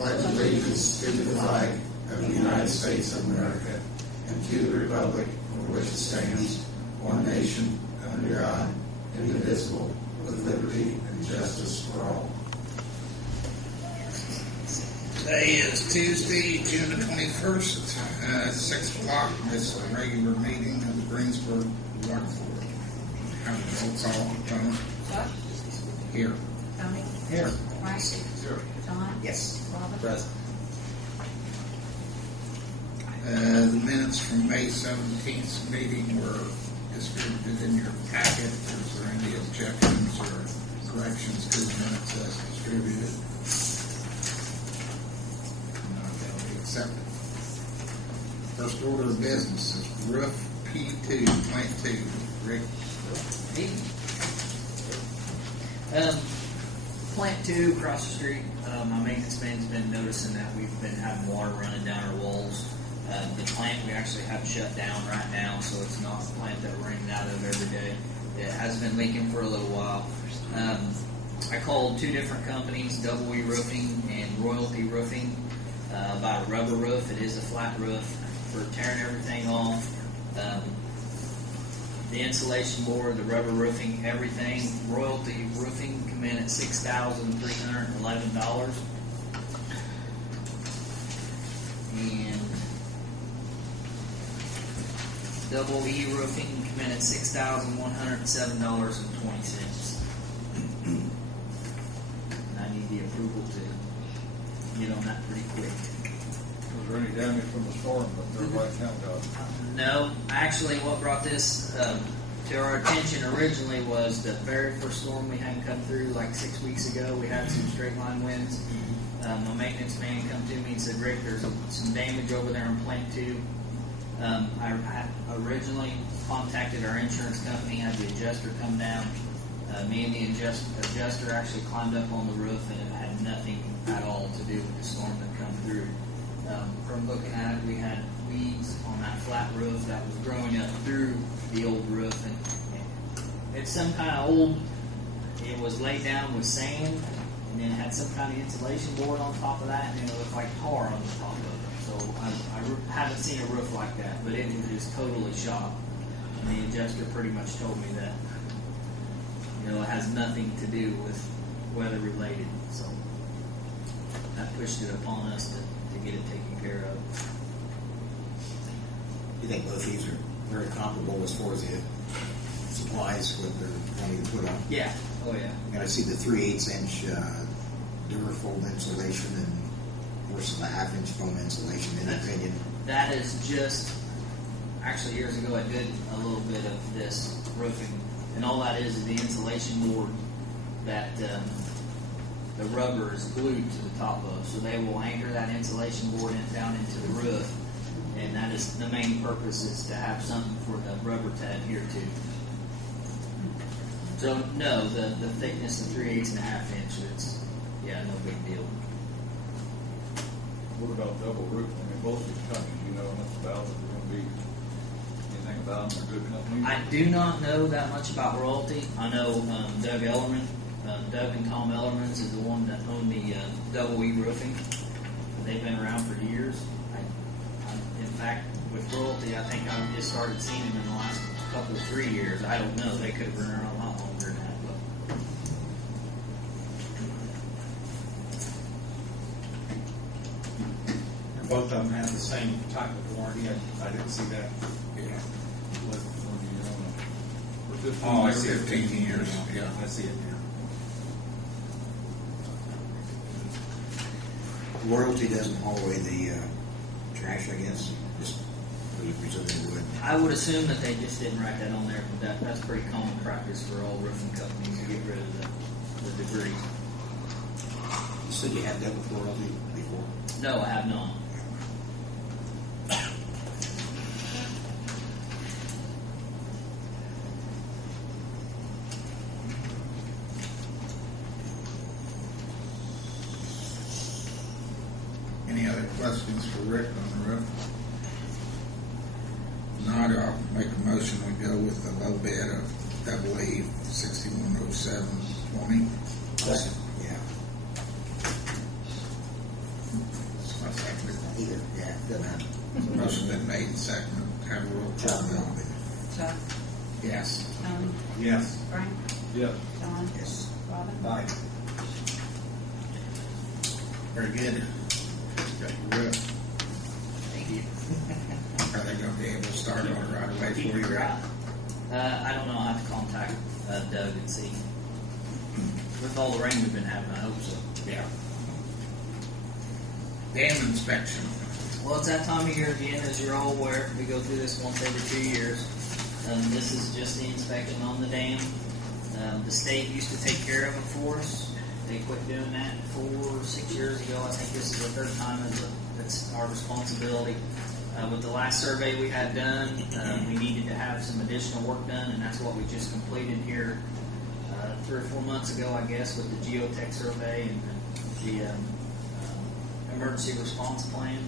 pledge allegiance to the flag of the United States of America and to the republic for which it stands, one nation, under God, indivisible, with liberty and justice for all. Today is Tuesday, June the 21st, 6 o'clock. This is a regular meeting of the Greensburg Water Board. Have a roll call. Tony? Chuck? Here. Tony? Here. Mike? Here. John? Yes. Robin? Present. The minutes from May 17th meeting were distributed in your packet. Is there any objections or corrections to the minutes as distributed? Not, they'll be accepted. First order of business is roof P2, plant 2. Rick? Plant 2 across the street. My maintenance man's been noticing that we've been having water running down our walls. The plant we actually have shut down right now, so it's not a plant that we're in and out of every day. It has been leaking for a little while. I called two different companies, Double E Roofing and Royalty Roofing, about a rubber roof. It is a flat roof for tearing everything off. The insulation board, the rubber roofing, everything. Royalty Roofing come in at $6,311. And Double E Roofing come in at $6,107.20. I need the approval to get on that pretty quick. Was there any damage from the storm that everybody counted on? No, actually what brought this to our attention originally was the very first storm we had come through like 6 weeks ago. We had some straight line winds. My maintenance man come to me and said, Rick, there's some damage over there in plant 2. I originally contacted our insurance company, had the adjuster come down. Me and the adjuster actually climbed up on the roof, and it had nothing at all to do with the storm that come through. From looking at it, we had weeds on that flat roof that was growing up through the old roof, and it's some kind of old. It was laid down with sand, and then it had some kind of insulation board on top of that, and then it looked like tar on the top of it. So I haven't seen a roof like that, but it was just totally shot. And the adjuster pretty much told me that, it has nothing to do with weather related. So that pushed it upon us to get it taken care of. You think both these are very comparable as far as the supplies, what they're wanting to put on? Yeah. Oh yeah. And I see the 3/8 inch Durafold insulation and versus the 1/2 inch foam insulation. In opinion, that is just actually years ago I did a little bit of this roofing, and all that is the insulation board that the rubber is glued to the top of. So they will anchor that insulation board down into the roof, and that is the main purpose, is to have something for the rubber to adhere to. So no, the thickness of 3/8 and 1/2 inch, it's no big deal. What about double roof? I mean, both these companies, enough about it. They're going to be anything about them? They're good companies. I do not know that much about Royalty. I know Doug Ellerman. Doug and Tom Ellerman's is the one that owned the Double E Roofing. They've been around for years. In fact, with Royalty, I think I've just started seeing them in the last couple of 3 years. I don't know. They could have been around a lot longer than that. Both of them have the same type of warranty. I didn't see that. Yeah. Oh, I see 15 years. Yeah. I see it now. Royalty doesn't haul away the trash, I guess. Just presume they would. I would assume that they just didn't write that on there, but that's pretty common practice for all roofing companies to get rid of the debris. You said you had that with Royalty before? No, I have not. Any other questions for Rick on the roof? Not, I'll make a motion we go with the low bid of Double E, $6107.20. Yeah. Either, yeah, doesn't matter. Motion been made and seconded. Have a roll call vote. Chuck, Yes. Tony, Yes. Frank, Yes. John, Yes. Robin. Aye. Very good. Got your roof. Thank you. Are they gonna be able to start on it right away Keep for it you? dry. I don't know. I have to contact Doug and see. With all the rain we've been having, I hope so. Yeah. Dam inspection. Well, it's that time of year again, as you're all aware. We go through this once every 2 years. This is just the inspection on the dam. The state used to take care of it for us. They quit doing that 4 or 6 years ago. I think this is the third time it's our responsibility. With the last survey we had done, we needed to have some additional work done, and that's what we just completed here 3 or 4 months ago, I guess, with the geotech survey and the emergency response plan.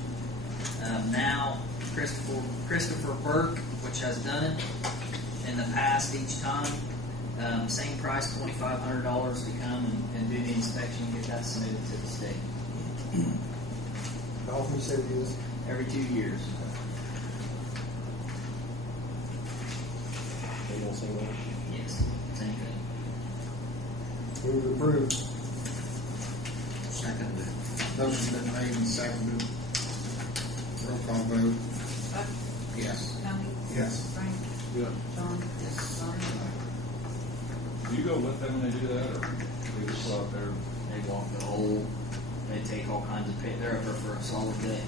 Now, Christopher Burke, which has done it in the past each time, same price, $2,500 to come and do the inspection, get that submitted to the state. How often you say we do this? Every 2 years. They don't say that. Yes, same thing. Move to approve. Seconded. Motion been made and seconded. Roll call vote. Chuck, Yes. Tony, Yes. Frank, Yeah. John, Robin. Do you go with them when they do that, or they just go out there? They walk the whole, they take all kinds of pit, they're up there for a solid day.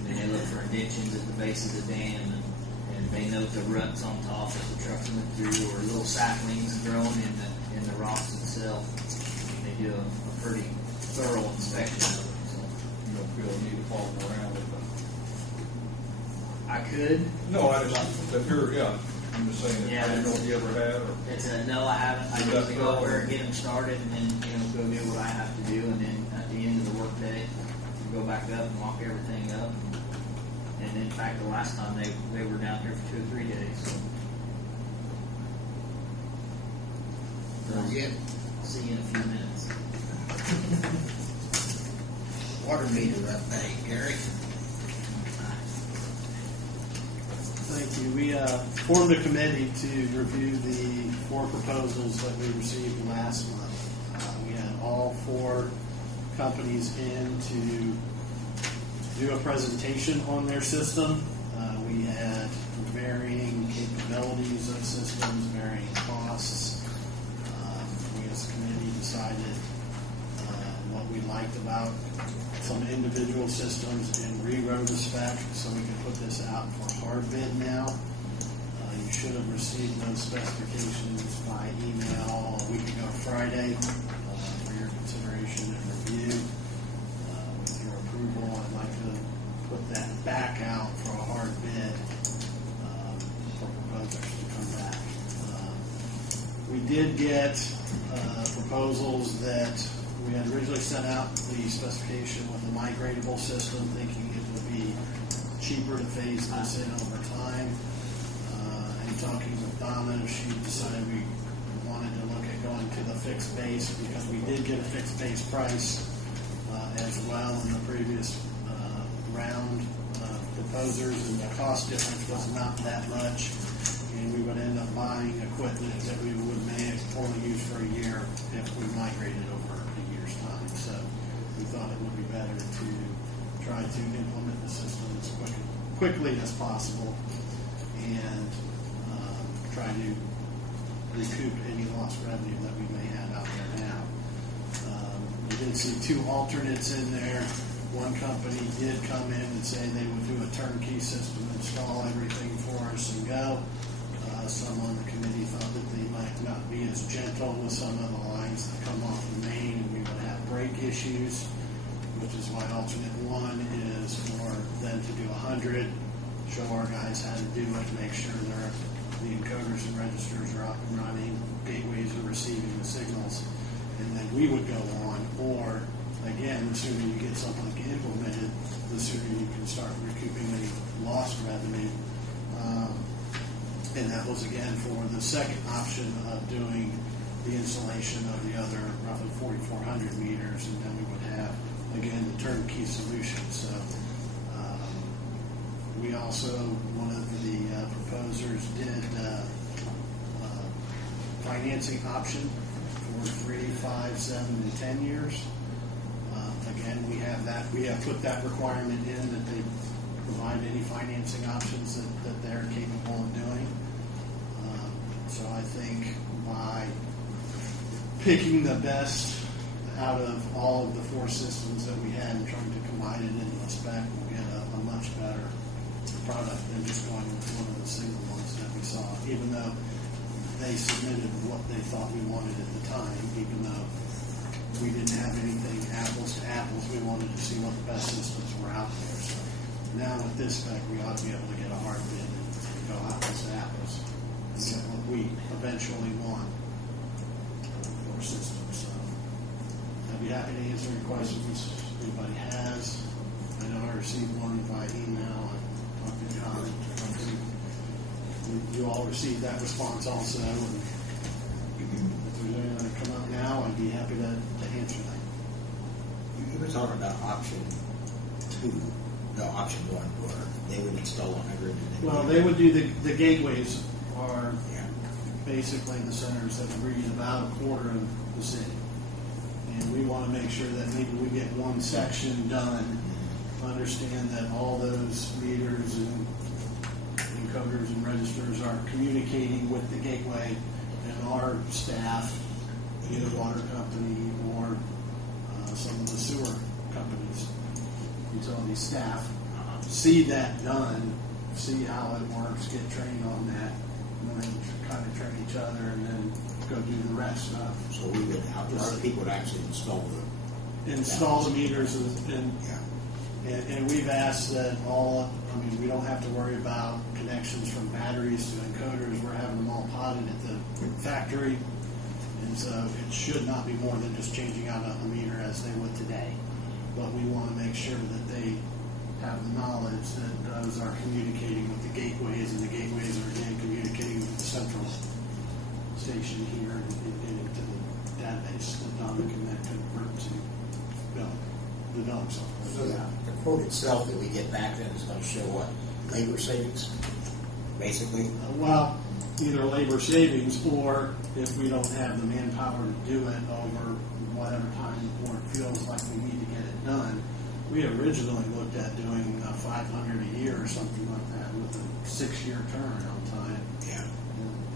And then they look for additions at the base of the dam, and they note the ruts on top that the trucks went through, or little saplings growing in the rocks itself. They do a pretty thorough inspection of it, so. You don't feel the need to follow them around with them? I could. No, I just, if you're, yeah, I'm just saying, I Yeah, didn't know if you ever had, or. It's a, no, I haven't. I You usually got go over thorough. and get them started, and then, go do what I have to do, and then at the end of the workday, go back up and walk everything up. And in fact, the last time they were down here for 2 or 3 days, so. Very good. I'll see you in a few minutes. Water meter update, Gary. Thank you. We formed a committee to review the 4 proposals that we received last month. We had all 4 companies in to do a presentation on their system. We had varying capabilities of systems, varying costs. We as a committee decided what we liked about some individual systems and rewrote the spec so we can put this out for hard bid now. You should have received those specifications by email a week ago Friday for your consideration and review. With your approval, I'd like to put that back out for a hard bid for proposers to come back. We did get proposals that we had originally sent out the specification with a migratable system, thinking it would be cheaper to phase this in over time. And talking with Donna, she decided we wanted to look at going to the fixed base because we did get a fixed base price as well in the previous round of proposers, and the cost difference was not that much. And we would end up buying equipment that we would may only use for a year if we migrated over a year's time. So we thought it would be better to try to implement the system as quickly as possible and try to recoup any lost revenue that we may have out there now. We did see 2 alternates in there. One company did come in and say they would do a turnkey system, install everything for us and go. Some on the committee thought that they might not be as gentle with some of the lines that come off the main, and we would have break issues, which is why alternate 1 is for them to do 100, show our guys how to do it, make sure the encoders and registers are up and running, gateways are receiving the signals, and then we would go on. Or, again, the sooner you get something implemented, the sooner you can start recouping any lost revenue. And that was, again, for the second option of doing the installation of the other roughly 4,400 meters, and then we would have, again, the turnkey solution. So We also, one of the proposers did financing option for 3, 5, 7, and 10 years. Again, we have that. We have put that requirement in that they provide any financing options that they're capable of doing. So I think by picking the best out of all of the 4 systems that we had and trying to combine it into a spec, we'll get a much better product than just going with one of the single ones that we saw, even though they submitted what they thought we wanted at the time, even though we didn't have anything apples to apples. We wanted to see what the best systems were out there. So now with this spec, we ought to be able to get a hard bid and go apples to apples and get what we eventually want for systems. So I'd be happy to answer any questions anybody has. I know I received one by email and talked to John. You all received that response also. And if there's anything to come up now, I'd be happy to answer that. You were talking about option 2, no, option 1, where they would install 100. Well, they would do the gateways are Yeah. basically the centers that read about a quarter of the city. And we want to make sure that maybe we get one section done, understand that all those meters and encoders and registers are communicating with the gateway, and our staff, either water company or some of the sewer companies, utility staff, see that done, see how it works, get trained on that, and then kind of train each other, and then go do the rest. So we would, our people would actually install Install the meters, and yeah. we've asked that we don't have to worry about connections from batteries to encoders. We're having them all potted at the factory, and so it should not be more than just changing out a meter as they would today. But we want to make sure that they have the knowledge that those are communicating with the gateways, and the gateways are again communicating with the central station here and into the database that Donna can then convert to the billing software. So the quote itself that we get back then is going to show what? Labor savings, basically? Well, either labor savings, or if we don't have the manpower to do it over whatever time the board feels like we need to get it done. We originally looked at doing $500 a year or something like that with a 6-year turnaround time. Yeah.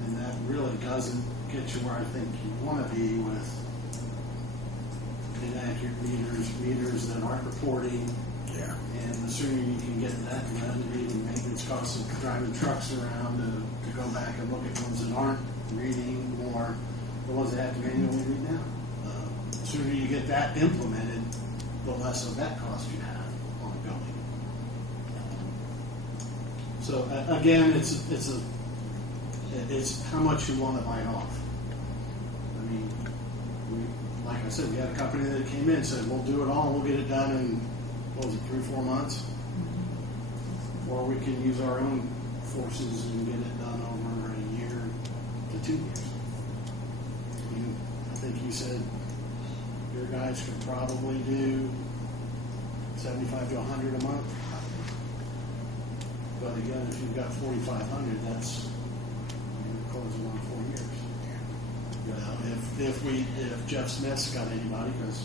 And that really doesn't get you where I think you want to be with inaccurate meters that aren't reporting. Yeah. And the sooner you can get that done, even maintenance costs of driving trucks around to go back and look at ones that aren't reading, or the ones that have to manually read now. The sooner you get that implemented, the less of that cost you have on building. So again, it's how much you want to bite off. I mean, like I said, we had a company that came in and said, we'll do it all, we'll get it done in, what was it, 3-4 months? Or we can use our own forces and get it done over a year to 2 years. I think you said your guys could probably do 75 to 100 a month. But again, if you've got 4,500, that's closing on 4 years. You know, if Jeff Smith's got anybody, because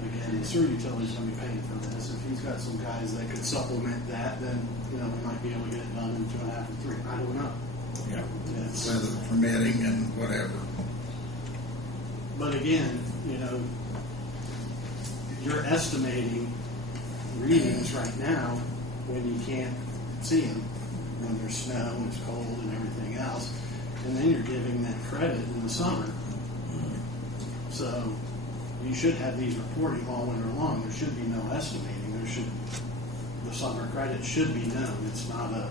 again, the sewer utility's going to be paying for this. If he's got some guys that could supplement that, then we might be able to get it done in 2.5 or 3. I don't know. Yeah. It's, Weather permitting and whatever. but again, you're estimating readings right now when you can't see them, when there's snow and it's cold and everything else, and then you're giving that credit in the summer. So you should have these reporting all winter long. There should be no estimating. The summer credit should be known. It's not a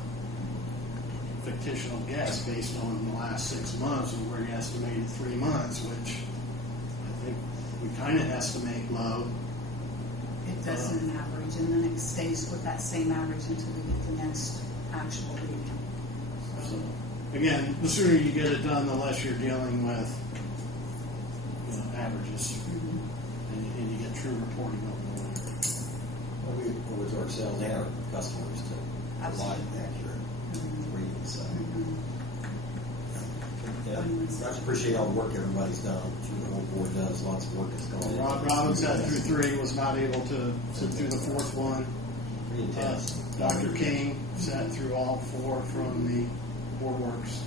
fictional guess based on the last 6 months, and where you estimated 3 months, which I think we kind of estimate low. It does an average, and then it stays with that same average until we get the next actual reading. So again, the sooner you get it done, the less you're dealing with averages, and you get true reporting over the winter. Well, we resort sales and our customers to Absolutely. accurate reading, so. When was I it? just appreciate all the work everybody's done. The whole board does, lots of work that's going on. Rob Robbins sat through 3, was not able to sit through the 4th one. Pretty intense. Dr. King sat through all 4 from the board works.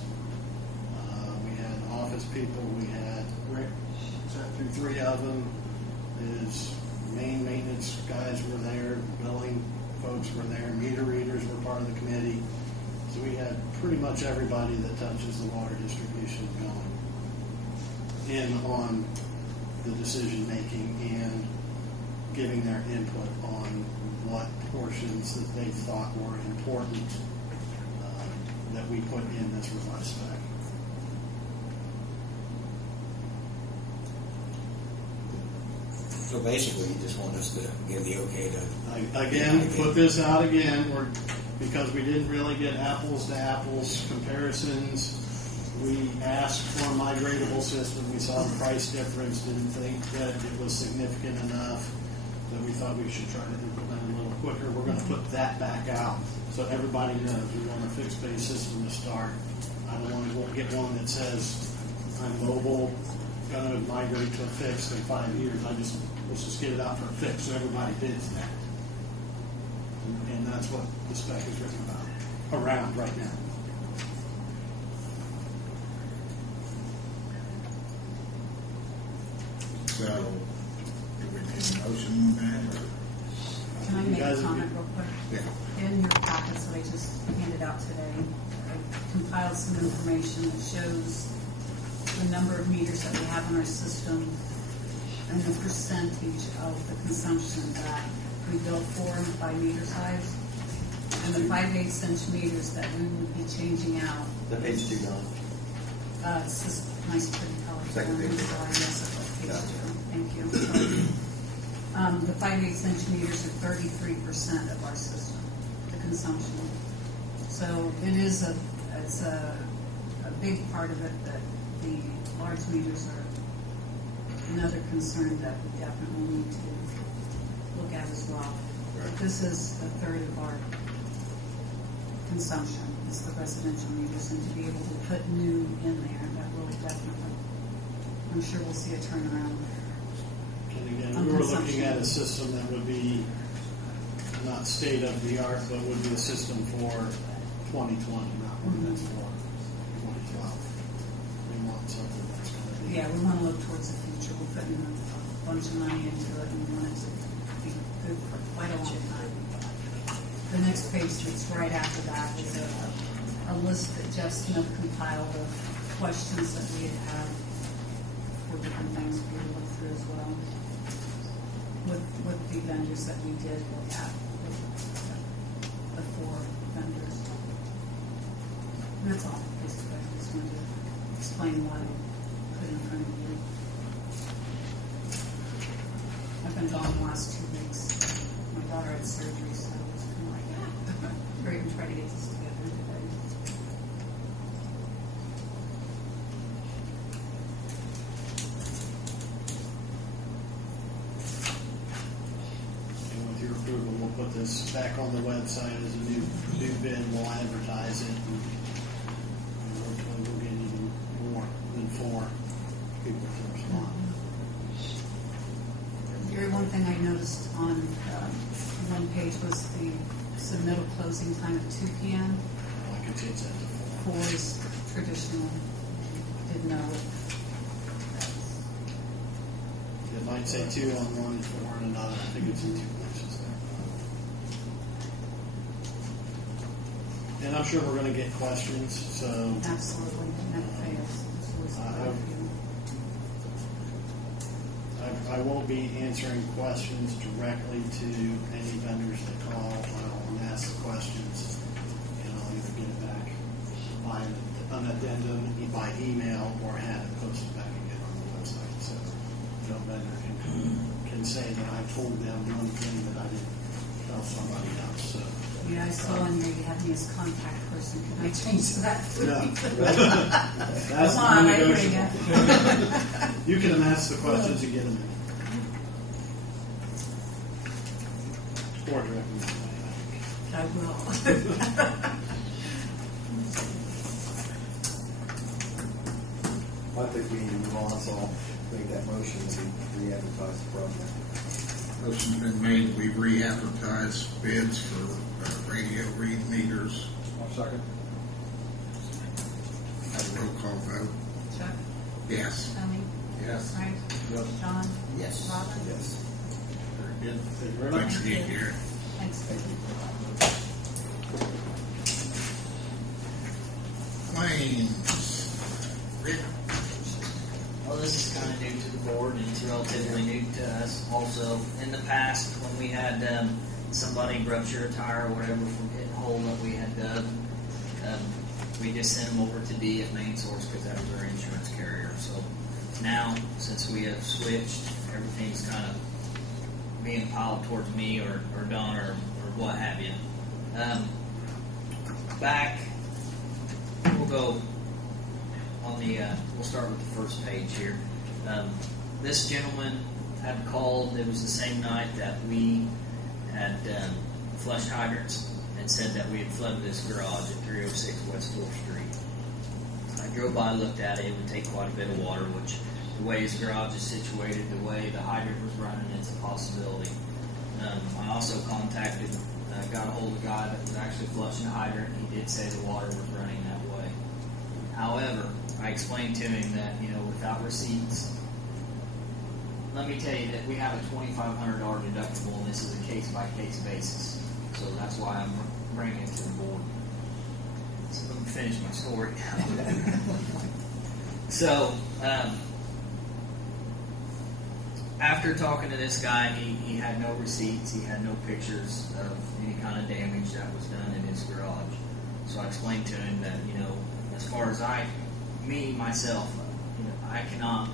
We had office people, we had Rick sat through 3 of them. His main maintenance guys were there, billing folks were there, meter readers were part of the committee. So we had pretty much everybody that touches the water distribution going in on the decision making and giving their input on what portions that they thought were important that we put in this revised spec. So basically, you just want us to give the okay to. Again, put this out again, because we didn't really get apples to apples comparisons. We asked for a migratable system. We saw the price difference, didn't think that it was significant enough that we thought we should try to implement a little quicker. We're going to put that back out so everybody knows we want a fixed-base system to start. I don't want to get one that says I'm mobile, going to migrate to a fixed in 5 years. Let's just get it out for a fix so everybody bids that. And that's what the spec is written about, around right now. So, do we need a motion on that, or? Can I You make guys a are comment good. real quick? Yeah. In your packets that I just handed out today, I compiled some information that shows the number of meters that we have in our system and the percentage of the consumption that we bill for by meter size. And the 5/8 inch meters that we would be changing out. The page 2 gone. It's just nice pretty color. Second page. So I guess it's like page Gotcha. 2. Thank you. The 5/8 inch meters are 33% of our system, the consumption. So it is it's a big part of it that the large meters are another concern that we definitely need to look at as well. But this is a third of our consumption, is the residential meters, and to be able to put new in there, that will definitely, I'm sure we'll see a turnaround. And again, we were looking at a system that would be not state of the art, but would be a system for 2020, not one that's for 2012. We want something that's going to be. Yeah, we want to look towards the future. We're putting a bunch of money into it, and we want it to be good for quite a long time. The next page that's right after that is a list that Jeff Smith compiled of questions that we had for different things for you to look through as well. With the vendors that we did look at, with the 4 vendors. And that's all, basically. I just wanted to explain why I put it in front of you. I've been gone the last 2 weeks. My daughter had surgery, so it was kind of like, hurry and try to get this together today. And with your approval, we'll put this back on the website as a new bid. We'll advertise it, and hopefully we'll get even more than 4 people to respond. Gary, one thing I noticed on one page was the submittal closing time at 2 p.m. I can change that to 4. 4 is traditional. Didn't know if It might say 2 on one and 4 on another. I think it's in 2 places there. And I'm sure we're going to get questions, so absolutely never fails. It's always a good review. I won't be answering questions directly to any vendors that call. I'll ask the questions, and I'll either get it back by an addendum by email or have it posted back again on the website. So no vendor can say that I told them one thing that I didn't tell somebody else. So Yeah, I saw in there you had me as contact person. Can I change that? that's Come on, I hear non-negotiable. You can ask the questions and get them in. Or direct me. I will. I think we need to move on, so I'll make that motion to re-advertise the project. Motion's been made, that we re-advertise bids for radio read meters. I'll second. Have a roll call vote. Chuck, Yes. Tony, Yes. Frank, Yes. John, Yes. Robin. Yes. Very good. Thank you very much. Thanks again, Gary. Thanks, Vicki. Claims. Rick. Well, this is kind of new to the board and it's relatively new to us. Also, in the past, when we had somebody rupture a tire or whatever from hitting a hole that we had dug, we just sent them over to D at Main Source because that was our insurance carrier. So now, since we have switched, everything's kind of being piled towards me or Don or what have you. Back, we'll go on the, we'll start with the first page here. This gentleman had called, it was the same night that we had flushed hydrants and said that we had flooded his garage at 306 West 4th Street. I drove by, looked at it, it would take quite a bit of water, which the way his garage is situated, the way the hydrant was running, it's a possibility. I also contacted, got a hold of the guy that was actually flushing the hydrant. He did say the water was running that way. However, I explained to him that, without receipts, let me tell you that we have a $2,500 deductible, and this is a case-by-case basis. So that's why I'm bringing it to the board. So let me finish my story. So, after talking to this guy, he had no receipts, he had no pictures of any kind of damage that was done in his garage. So I explained to him that, as far as myself, I cannot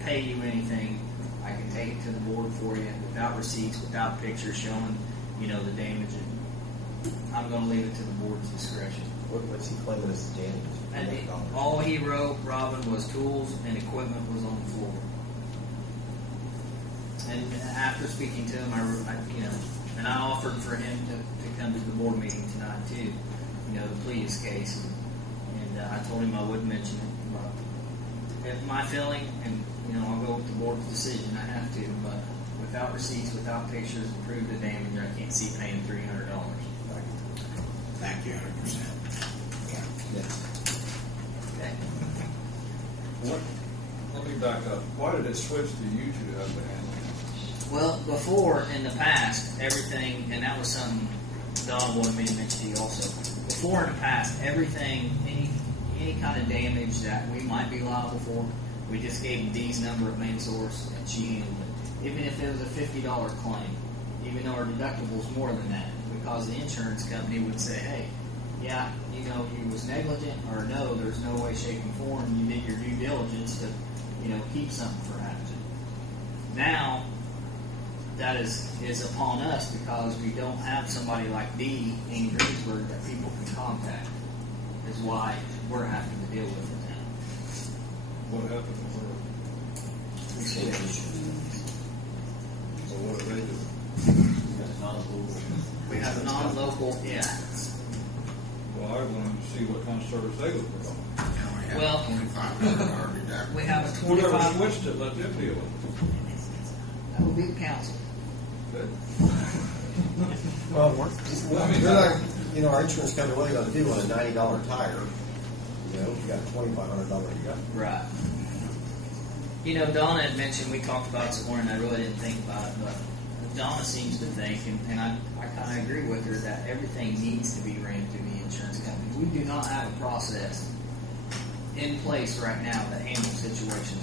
pay you anything. I can take it to the board for you without receipts, without pictures showing, the damage. I'm going to leave it to the board's discretion. What's he claiming as damage? And all he wrote, Robin, was tools and equipment was on the floor. And after speaking to him, and I offered for him to come to the board meeting tonight too, to plead his case. And I told him I wouldn't mention it. But if my feeling, and I'll go with the board's decision, I have to, but without receipts, without pictures, and prove the damage, I can't see paying $300. Thank you, 100%. Yes. Okay. Let me back up. Why did it switch to you two have to handle it? Well, before, in the past, everything, and that was something Don wanted me to mention to you also. Before, in the past, everything, any kind of damage that we might be liable for, we just gave Dee's number at Main Source, and she handled it. Even if it was a $50 claim, even though our deductible is more than that, because the insurance company would say, hey, yeah, you was negligent, or no, there's no way, shape, and form you did your due diligence to, keep something for happening. Now, that is upon us because we don't have somebody like Dee in Greensburg that people can contact, is why we're having to deal with it now. What happened? So what do they do? We have a non-local, yeah. Well, I wanted to see what kind of service they would provide. Now we have Well, $2,500 deductible. We have a Whoever 25. switched it, let them deal with That would be the council. it. Well, I mean, you're not, our insurance company, what are they gonna do on a $90 tire? You got $2,500 deductible. Right. Donna had mentioned, we talked about this morning, I really didn't think about it, but Donna seems to think, and I kind of agree with her, that everything needs to be ran through the insurance company. We do not have a process in place right now that handles situations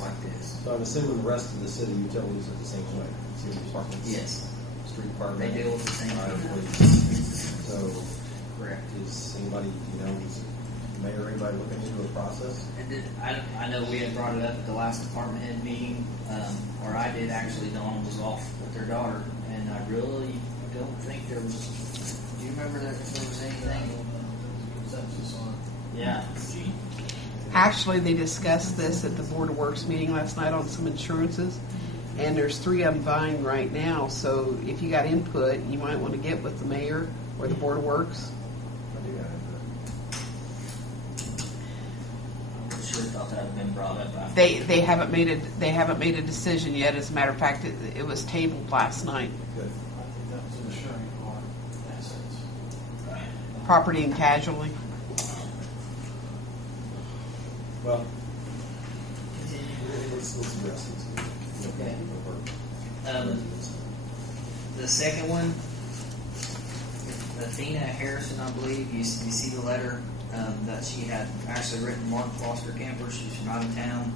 like this. So I'm assuming the rest of the city utilities are the same way. City departments. Yes, Street department. they deal with the same Fire, thing. police. So Correct. is anybody, is the mayor or anybody looking into a process? And I know we had brought it up at the last department head meeting, or I did actually. Dawn was off with their daughter, and I really don't think there was. Do you remember that if there was anything? Yeah. Actually, they discussed this at the Board of Works meeting last night on some insurances, And there's 3 of them vying right now, so if you got input, you might want to get with the mayor or the Board of Works. I do have I sure thought that had been brought up after. They haven't made a decision yet. As a matter of fact, it was tabled last night. Good. I think that was insuring on assets. Property and casualty. Well, let's address these. Okay. The second one, Athena Harrison, I believe, you see the letter that she had actually written Mark Foster Camper. She's from out of town.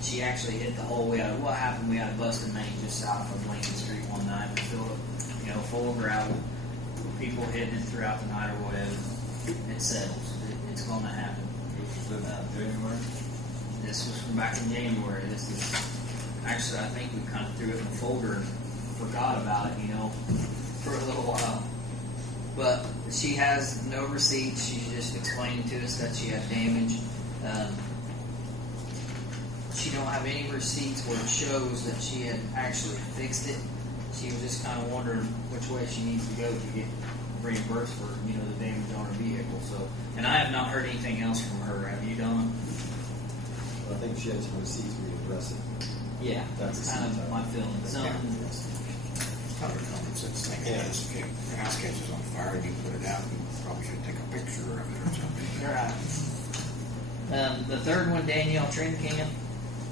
She actually hit the hole. What happened? We had a busted main just south of Lincoln Street one night. We filled it, full of gravel. People hitting it throughout the night or whatever. It settles. It's going to happen. This was in January. This was from back in January. This is actually, I think we kind of threw it in the folder and forgot about it, for a little while. But she has no receipts. She's just explaining to us that she had damage. She don't have any receipts where it shows that she had actually fixed it. She was just kind of wondering which way she needs to go to get reimbursed for, the damage on her vehicle. So, and I have not heard anything else from her. Have you, Donna? I think she had some receipts we addressed it. Yeah, that's kind of my feeling. Kind of a common sense thing. It is. If your house catches on fire and you put it out, you probably should take a picture of it or something. Right. The third one, Danielle Trinkamp,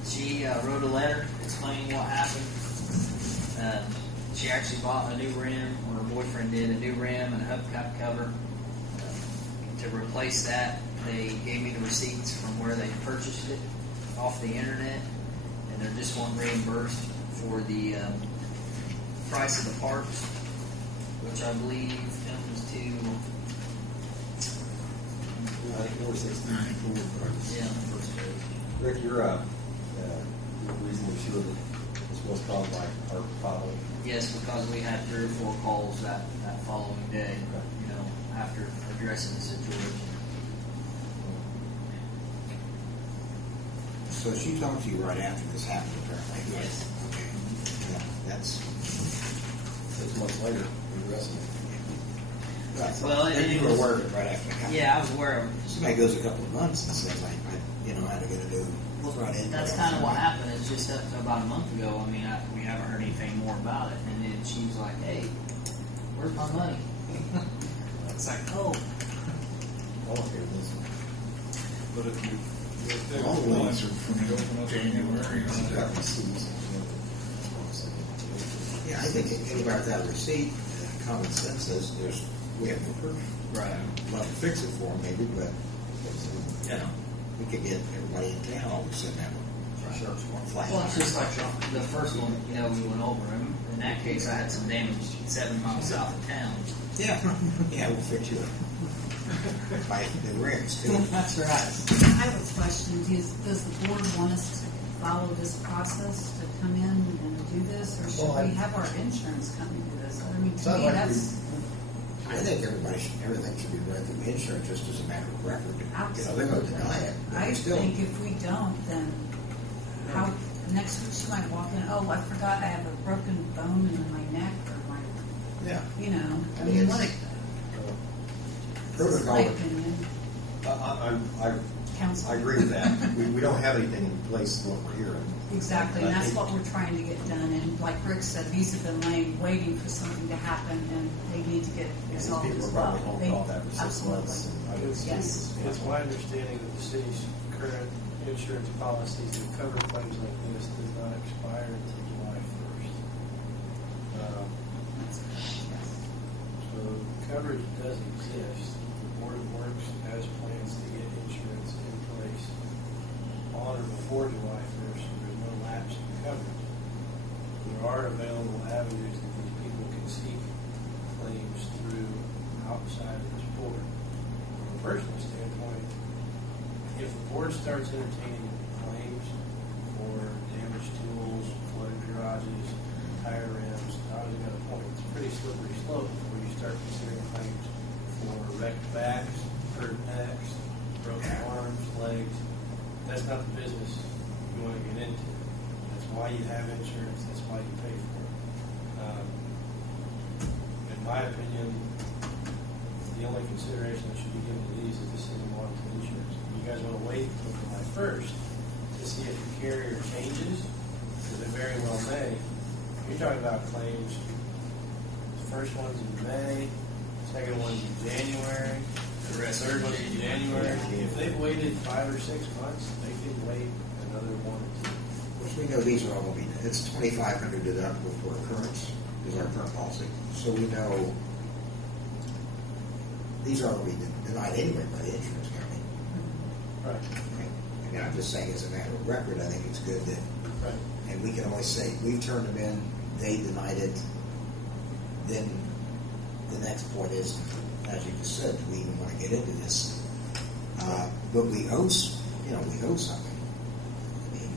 she wrote a letter explaining what happened. She actually bought a new rim, or her boyfriend did, a new rim and a hubcap cover. To replace that, they gave me the receipts from where they purchased it off the internet, and they're just wanting reimbursed for the price of the parts, which I believe comes to 469. first page. Rick, you're reasonably sure that this was caused by our pothole. Yes, because we had 3 or 4 calls that following day, after addressing the situation. So she talked to you right after this happened, apparently? Yes. Okay. Yeah, that's... 6 months later, we addressed it. Right. Well, and you were aware of it right after it happened? Yeah, I was aware of it. Somebody goes a couple of months and says, I had to get a new front end. That's kind of what happened. It's just about a month ago. I mean, we haven't heard anything more about it. And then she was like, hey, where's my money? It's like, oh. Okay, this But if you All the ones are from January. Yeah, I think anybody without a receipt, common sense says we have no proof. Right. Love to fix it for them maybe, but we could get everybody in town all of a sudden have a search warrant flat. Well, it's just like the first one, we went over. In that case, I had some damage 7 miles south of town. Yeah, we'll fix you. Buy new rims too. That's right. I have a question. Does the board want us to follow this process to come in and do this, or should we have our insurance company do this? I mean, to me, that's... I think everything should be read through insurance just as a matter of record. Absolutely. They're going to deny it. but I still, think if we don't, then how, next week she might walk in, oh, I forgot I have a broken bone in my neck, or my, yeah. I mean, what a... Protocol. My opinion. I agree with that. We don't have anything in place for what we're hearing. Exactly, and that's what we're trying to get done. And like Rick said, these have been waiting for something to happen, and they need to get resolved People as are well. probably home called after 6 months. And I would see Yes. It's my understanding that the city's current insurance policies that cover claims like this does not expire until July 1st. So coverage does exist. The Board of Works has plans to get insurance in place on or before July 1st, so there's no lapse in coverage. There are available avenues that these people can seek claims through outside of this board. From a personal standpoint, if the board starts entertaining claims for damaged tools, flooded garages, tire rims, I was going to point, it's a pretty slippery slope before you start considering claims for wrecked backs, hurt necks, broken arms, legs. That's not the business you want to get into. That's why you have my opinion, the only consideration that should be given to these is the city warranty insurance. You guys want to wait until July 1st to see if the carrier changes, because they very well may. You're talking about claims, the first one's in May, second one's in January, the third one's in January. If they've waited 5 or 6 months, they can wait another 1 or 2. Which we know these are all going to be, it's $2,500 deductible for occurrence, is our current policy. So we know these are going to be denied anyway by the insurance company. Right. Right? I mean, I'm just saying as a matter of record, I think it's good that, Right. and we can always say, we've turned them in, they denied it, then the next point is, as you just said, do we even want to get into this? But we owe, we owe something. I mean,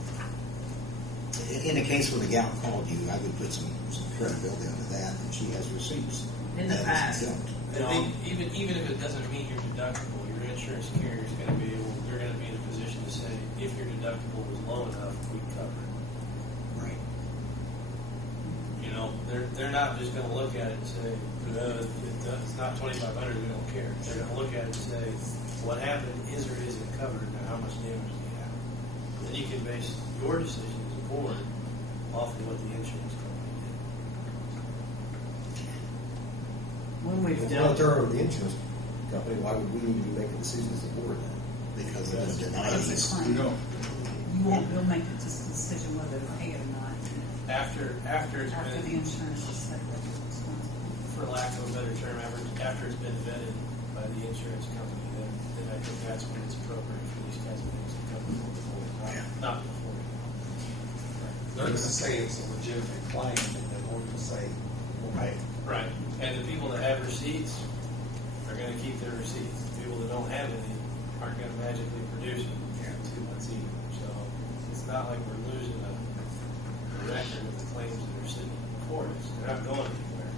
in a case where the gal called you, I would put some credibility onto that, and she has receipts. In the past, I think even if it doesn't meet your deductible, your insurance carrier is going to be able, they're going to be in a position to say, if your deductible was low enough, we cover it. Right. You know, they're not just going to look at it and say, it's not $2,500, we don't care. They're going to look at it and say, what happened is or isn't covered, now how much damage do you have? Then you can base your decision as a board off of what the insurance company did. when we've If we're not dealt, turning over the insurance company, why would we need to be making decisions as a board then? Because they're going to deny That's these. a You claim. don't. You won't, you'll make a decision whether to pay it or not After it's after the been, insurance is said that you're responsible. for lack of a better term, after it's been vetted by the insurance company, then I think that's when it's appropriate for these kinds of things to come before the board, not before. They're going to say it's a legitimate claim, and then we're going to say, well, hey, Right, and the people that have receipts are going to keep their receipts. The people that don't have any aren't going to magically produce them in 2 months either. So it's not like we're losing a record of the claims that are sitting before us. They're not going anywhere.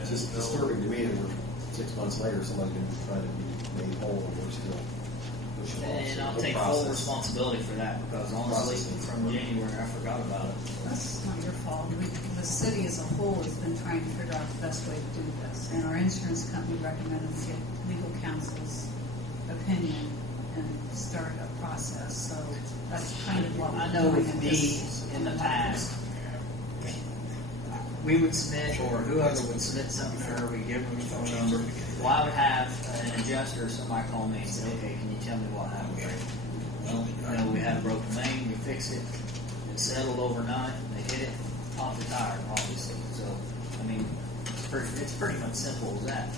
It's just disturbing to me that we're 6 months later, somebody's going to be trying to be made whole, and we're still pushing on. and So I'll the take process- full responsibility for that, because honestly, from January, I forgot about it. That's not your fault. The city as a whole has been trying to figure out the best way to do this. And our insurance company recommended we get legal counsel's opinion and start a process. So that's kind of what I we're know doing with in me, this. in the past, we would submit, or whoever would submit something for her, we give them a phone number. Well, I would have an adjuster or somebody call me and say, okay, can you tell me what happened? Well, we had a broken main, we fixed it, it settled overnight, they hit it off the tire, obviously. So, I mean, it's pretty much simple as that.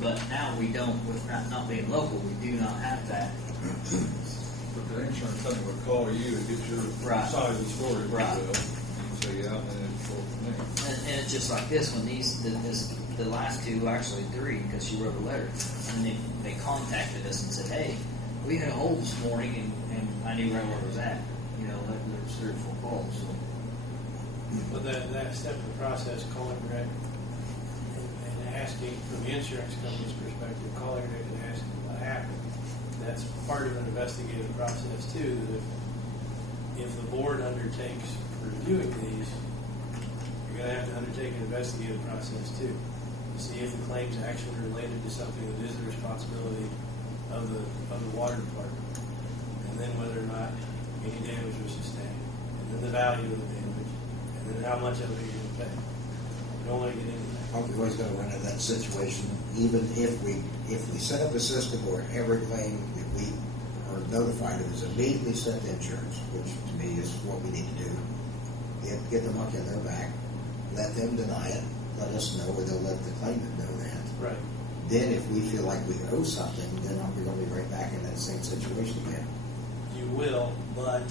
But now we don't, with not being local, we do not have that. But the insurance company would call you to get your Right. side of the story, if you Right. will. And say, yeah, and then it's for me. And it's just like this one. The last two, actually three, because she wrote a letter, and they contacted us and said, "Hey, we had a hole this morning, and I knew right where it was at. You know, there was 3 or 4 calls." So. But that step of the process, calling Rick and asking, from the insurance company's perspective, calling Rick and asking what happened, that's part of an investigative process too, that if the board undertakes reviewing these, you're going to have to undertake an investigative process too, to see if the claim's actually related to something that is the responsibility of the water department, and then whether or not any damage was sustained, and then the value of the damage, and then how much of it you're going to pay. You don't want to get into that. We're always going to run into that situation, even if we set up a system where every claim that we are notified of is immediately sent to insurance, which to me is what we need to do. Get the monkey on their back, let them deny it, let us know, or they'll let the claimant know that. Right. Then if we feel like we owe something, then we're going to be right back in that same situation again. You will, but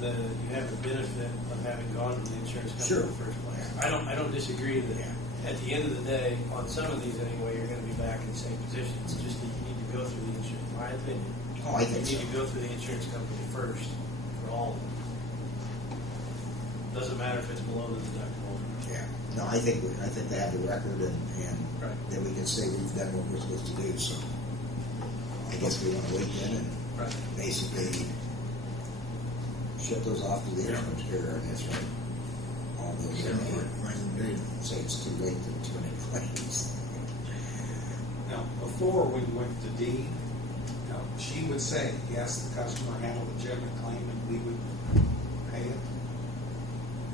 you have the benefit of having gone to the insurance company Sure. in the first place. I don't disagree that at the end of the day, on some of these anyway, you're going to be back in the same position. It's just that you need to go through the insurance, in my opinion. Oh, I think You so. need to go through the insurance company first for all of them. Doesn't matter if it's below the deductible. Yeah. No, I think they have the record, and Right. then we can say we've done what we're supposed to do. So I guess we want to wait then and Right. basically ship those off to the insurance carrier, I guess, right? All those in there. Say it's too late to terminate claims. Now, before we went to D, she would say, yes, the customer had a legitimate claim and we would pay it.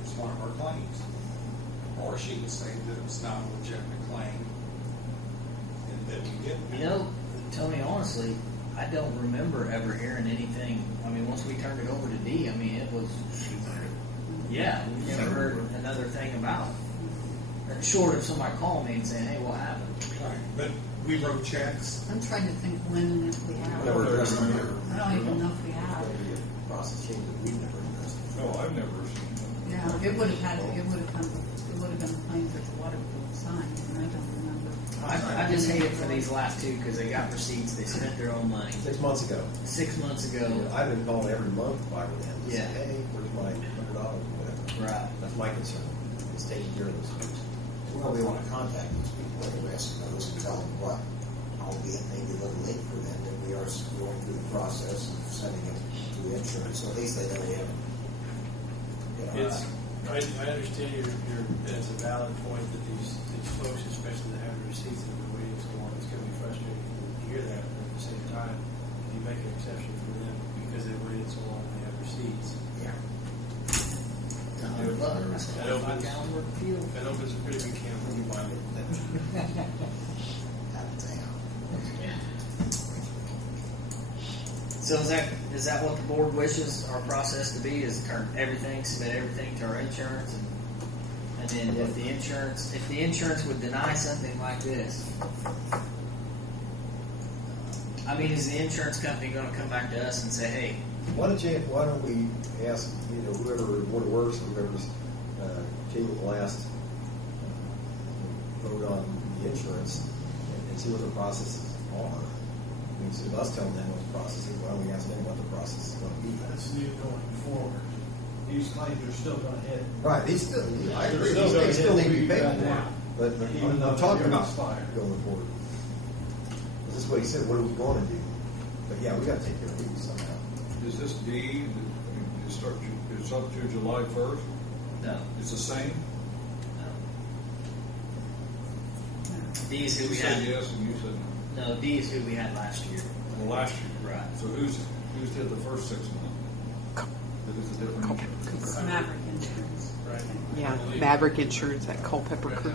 It's one of our claims. Or she would say that it's not a legitimate claim and that we didn't. You know, tell me honestly, I don't remember ever hearing anything. I mean, once we turned it over to D, I mean, it was, yeah, we never heard another thing about it. Short of somebody calling me and saying, hey, what happened? Right, but we wrote checks. I'm trying to think when and if we have. Never addressed it. I don't even know if we have. Maybe a process change that we've never addressed. No, I've never seen that. Yeah, it would have been claims that the water bill was signed, and I don't remember. I just hate it for these last two because they got receipts, they spent their own money. 6 months ago. 6 months ago. I've been calling every month by them to say, Yeah. hey, where's my $100 or whatever. Right. That's my concern. It's taking care of those folks. Well, we want to contact these people anyway, I suppose, and tell them what, albeit maybe a little late for them, that we are going through the process of sending it to insurance, so at least they know we have. I understand it's a valid point that these folks, especially that have receipts that have been waiting so long, it's going to be frustrating to hear that. But at the same time, if you make an exception for them because they've waited so long, they have receipts. Yeah. $100. That's That opens- $5 worth of fuel. That opens a pretty big can of worms. Out of town. So is that what the board wishes our process to be? Is turn everything, submit everything to our insurance, and then if the insurance would deny something like this, I mean, is the insurance company going to come back to us and say, hey? Why don't we ask, whoever, Board of Works or whoever's tabled the last vote on the insurance and see what the processes are. I mean, instead of us telling them what the process is, why don't we ask them what the process is going to be? That's new going forward. These claims are still gonna hit. Right, I agree, Still they gonna still hit need to be what paid we've got for. now. But Even though I'm talking you're about expired. going forward. This is what he said, what are we going to do? But yeah, we got to take care of these somehow. Is this D, it's up to July 1st? No. It's the same? D is who You we said had. yes and you said no. No, D is who we had last year. Well, last year. Right. So who's did the first 6 months? It is a different insurance. It's Maverick Insurance. Right. Yeah, Maverick Insurance at Culpeper Creek.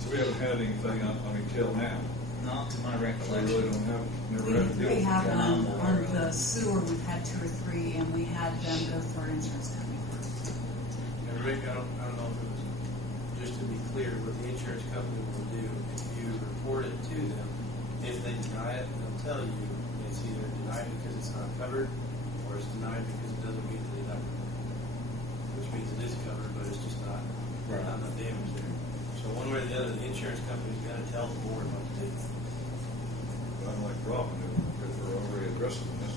So we haven't had anything, till now. Not to my So we recollection. really don't have, never had to deal We with have it. on the sewer, we've had 2 or 3, and we had them go through our insurance company first. And Rick, I don't know if it was, just to be clear, what the insurance company will do, if you report it to them, if they deny it, they'll tell you it's either denied because it's not covered, or it's denied because it doesn't meet the deductible. Which means it is covered, but it's just not enough damage there. So one way or the other, the insurance company's gonna tell the board what to do. Unlike Robin, if they're already addressing this.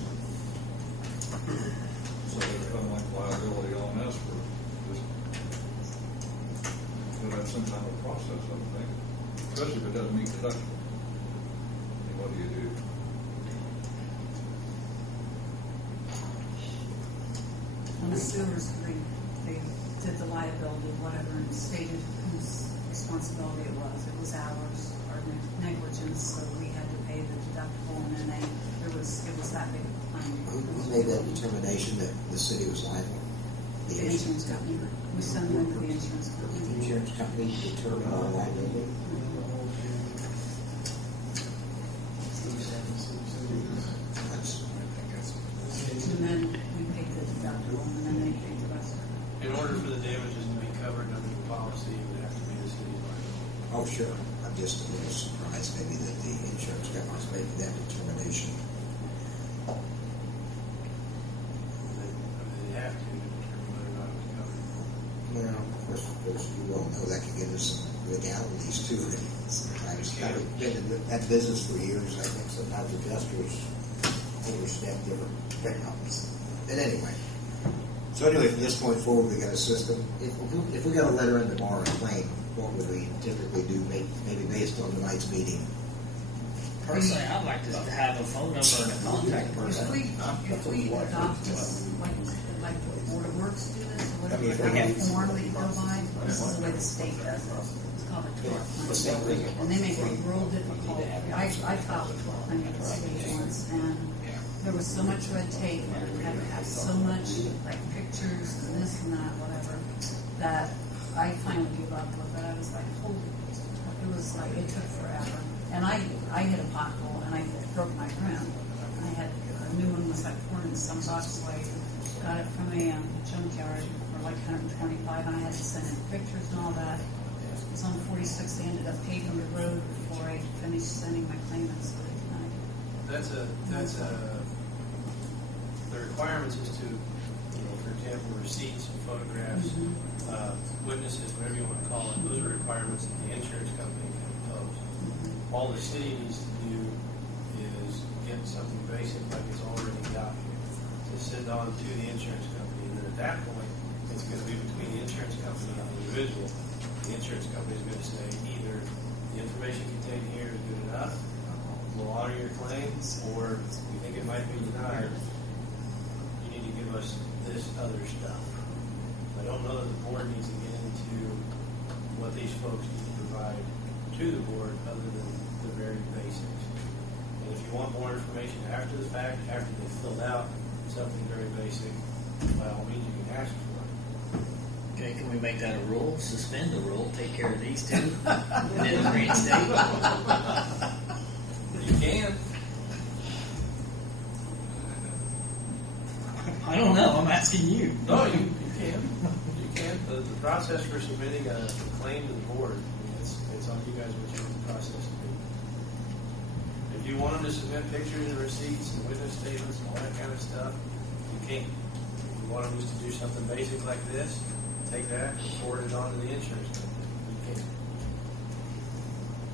So they become like liability on us for just, we'll have some kind of process, I would think. Especially if it doesn't meet deductible. What do you do? On the sewers, they did the liability, whatever, and stated whose responsibility it was. It was ours, our negligence, so we had to pay the deductible, and then it was that big of a Who claim. made that determination that the city was liable? The insurance company. We sent them to the insurance The company. insurance company determined on liability? That's- And then we paid the deductible, and then they paid the rest. In order for the damages to be covered under the policy, it would have to be the city's liability. Oh, sure. I'm just a little surprised maybe that the insurance company was making that determination. I mean, they have to determine whether or not it was covered. Well, of course, you well know that can give us some legalities too. Sometimes, having been in that business for years, I think sometimes adjusters overstep their bounds. And anyway, so anyway, from this point forward, we got a system. If we got a letter in tomorrow, a claim, what would we typically do, maybe based on tonight's meeting? Personally, I'd like to have a phone number and a contact person. If we adopt this, like the Board of Works do this, or whatever, If They we have a have- form that you go by, this is the way the state does it. It's called a tort claim. And they make it real difficult. I filed a tort claim at the state once, and there was so much red tape, and it had to have so much, like, pictures and this and that, whatever, that I finally gave up with it. I was like, holy, it was like, it took forever. And I hit a pothole, and I broke my rim. I had, a new one was like $400 and some bucks, so I got it from a junkyard for like $125, and I had to send in pictures and all that. It was on 46. They ended up paving the road before I finished sending my claimants, so they denied it. The requirements is to, for example, receipts, photographs, witnesses, whatever you want to call it, those are requirements that the insurance company can impose. All the city needs to do is get something basic like it's already got here to send on to the insurance company, and then at that point, it's going to be between the insurance company and the individual. The insurance company is going to say either the information contained here is good enough, we'll honor your claim, or we think it might be denied, you need to give us this other stuff. I don't know that the board needs to get into what these folks need to provide to the board other than the very basics. And if you want more information after the fact, after they've filled out something very basic, by all means you can ask for it. Okay, can we make that a rule? Suspend the rule, take care of these two, and then reinstate? You can. I don't know, I'm asking you. No, you can. You can. The process for submitting a claim to the board, it's on you guys what you want the process to be. If you want them to submit pictures and receipts and witness statements and all that kind of stuff, you can. If you want them just to do something basic like this, take that and forward it on to the insurance company. You can.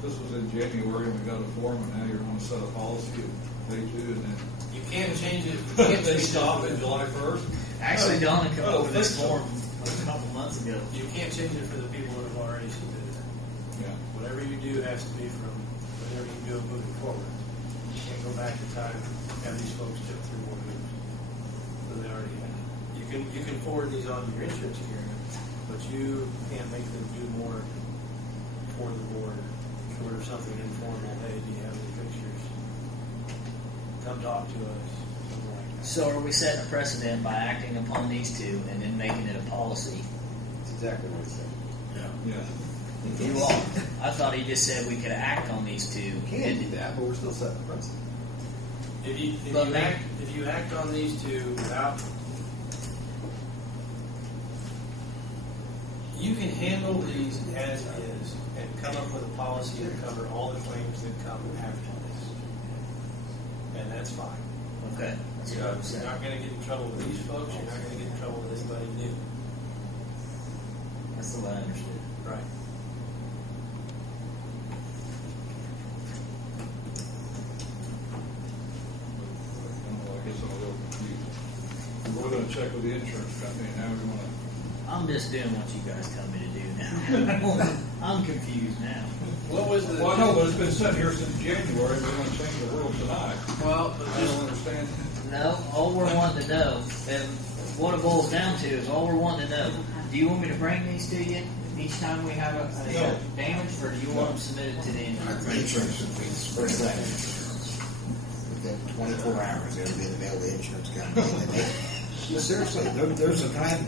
This was in January, and we got a form, and now you're going to set a policy of pay two, and then You can change it. You can't they change stop it. in July 1st? Actually, Donna came Oh, up with this thanks. form like a couple months ago. You can't change it for the people that have already submitted it. Yeah. Whatever you do has to be from whatever you do moving forward. You can't go back in time and have these folks jump through more hoops than they already have. You can forward these on to your insurance carrier, but you can't make them do more for the board, short of something informal. Hey, do you have any pictures? Come talk to us. Something like that. So are we setting a precedent by acting upon these two and then making it a policy? That's exactly what it said. Yeah. You all, I thought he just said we could act on these two. You can do that, but we're still setting the precedent. If you act on these two without, you can handle these as is and come up with a policy to cover all the claims that come after this, and that's fine. Okay. That's what I'm You're saying. not going to get in trouble with these folks. You're not going to get in trouble with anybody new. That's the way I understood. Right. I guess I'm a little confused. We're going to check with the insurance company, and now we want to. I'm just doing what you guys tell me to do now. I'm confused now. What was the? Well, I know, but it's been sitting here since January, we want to change the rules tonight. Well, I don't understand. No, all we're wanting to know, and what it boils down to is all we're wanting to know. Do you want me to bring these to you each time we have a damage, or do you want them submitted to the Insurance, first thing. Within 24 hours, it'll be in the mail to the insurance company. Seriously, there's a time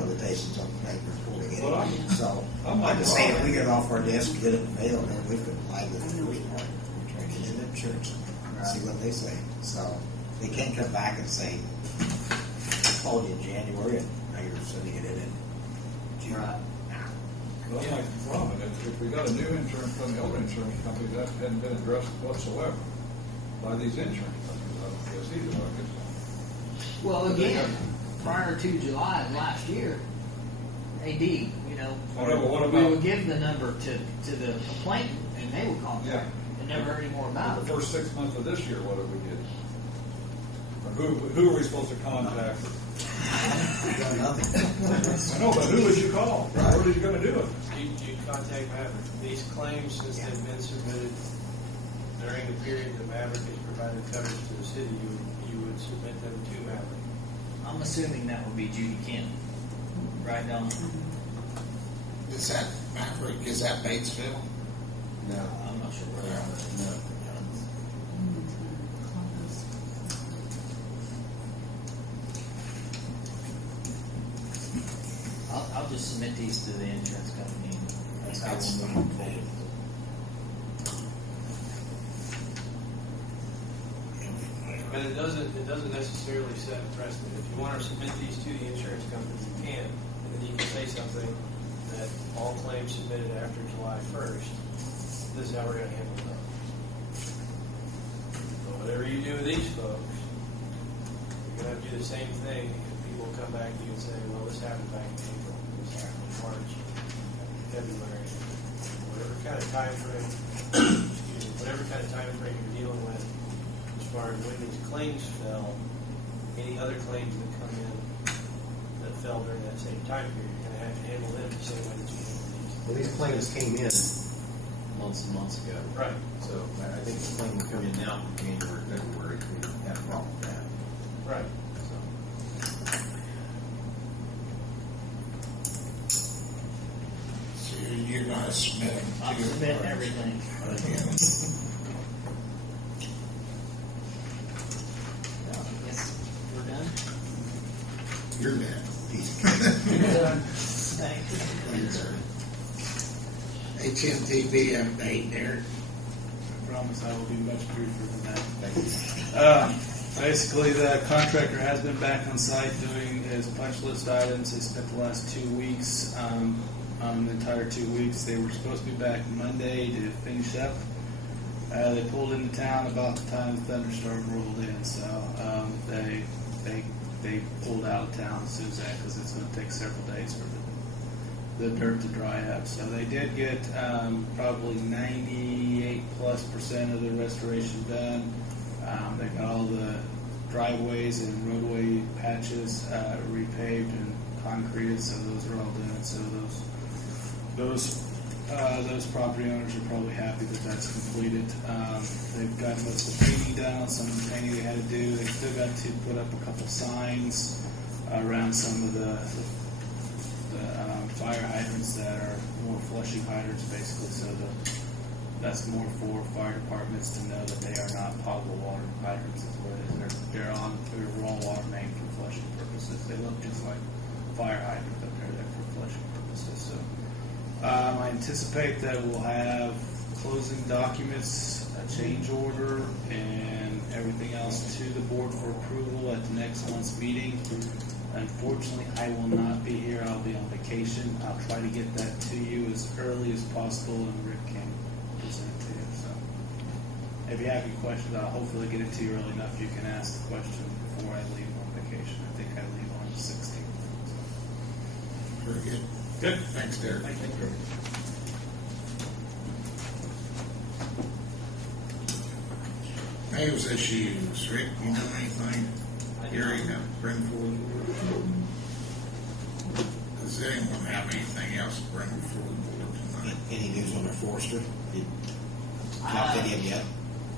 limitations on claim reporting Well, anyway. So I'm I'm just saying, not- if we get it off our desk, get it in the mail, then we can apply with the first part. Try to get it in insurance, see what they say. So they can't come back and say, I called you in January, and now you're sending it in June. Right. Well, that's my problem. If we got a new insurance company, old insurance company, that hadn't been addressed whatsoever by these insurance companies. I don't guess either. I guess. Well, again, prior to July of last year, AD, you know, Whatever, what we about- would give the number to the complainant, and they would contact. Yeah. And never heard any more about The it. first 6 months of this year, what did we get? Or who are we supposed to contact? I know, but who would you call? Where are you going to do it? You contact Maverick. These claims, since they've been submitted during the period that Maverick has provided coverage to the city, you would submit them to Maverick. I'm assuming that would be Judy Kent, right down. Is that Maverick, is that Batesville? No, I'm not sure where they are. no. I'll just submit these to the insurance company. That's how we'll move forward. But it doesn't necessarily set a precedent. If you want to submit these to the insurance company, you can, and then you can say something that all claims submitted after July 1st, this is how we're going to handle them. But whatever you do with these folks, you're going to have to do the same thing if people come back to you and say, well, this happened back in April, this happened in March, February, whatever kind of time frame, excuse me, whatever kind of time frame you're dealing with as far as when these claims fell, any other claims that come in that fell during that same time period, you're going to have to handle them the same way that you handle these. Well, these claims came in months and months ago. Right. So I think the claim will come in now from January, February, if we have a problem with that. Right. So, So you're gonna submit them to? I'll submit everything. Okay. Well, I guess we're done. You're dead. Piece of Thanks. HNTB update there. I promise I will be much briefer than that. Basically, the contractor has been back on site doing his punch list items. They spent the last 2 weeks, the entire 2 weeks. They were supposed to be back Monday to finish up. They pulled into town about the time the thunderstorm rolled in, so they pulled out of town as soon as that, because it's going to take several days for the dirt to dry up. So they did get probably 98+% of the restoration done. They got all the driveways and roadway patches repaved and concreted, so those are all done. So those property owners are probably happy that that's completed. They've got most of the painting done on some of the painting they had to do. They still got to put up a couple signs around some of the fire hydrants that are more flushing hydrants, basically, so that's more for fire departments to know that they are not potable water hydrants, is what it is. They're on a raw water main for flushing purposes. They look just like fire hydrants, but they're there for flushing purposes. So I anticipate that we'll have closing documents, a change order, and everything else to the board for approval at the next month's meeting. Unfortunately, I will not be here. I'll be on vacation. I'll try to get that to you as early as possible, and Rick can present it to you. So, if you have any questions, I'll hopefully get it to you early enough you can ask the question before I leave on vacation. I think I leave on the 16th. So. Very good. Good. Thanks, Derek. Thank you. Mayor's issues. Rick, you know anything? Gary, to bring forward? Does anyone have anything else to bring forward tonight? Any news on their forester? Did you talk to him yet?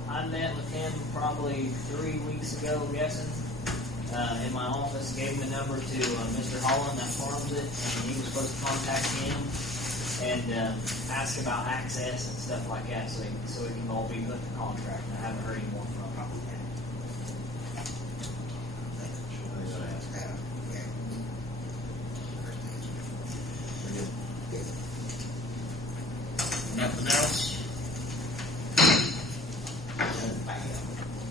I met with him probably 3 weeks ago, I'm guessing, in my office. Gave him a number to Mr. Holland that farms it, and he was supposed to contact him and ask about access and stuff like that, so it can all be put in the contract. And I haven't heard any more from him. Nothing else?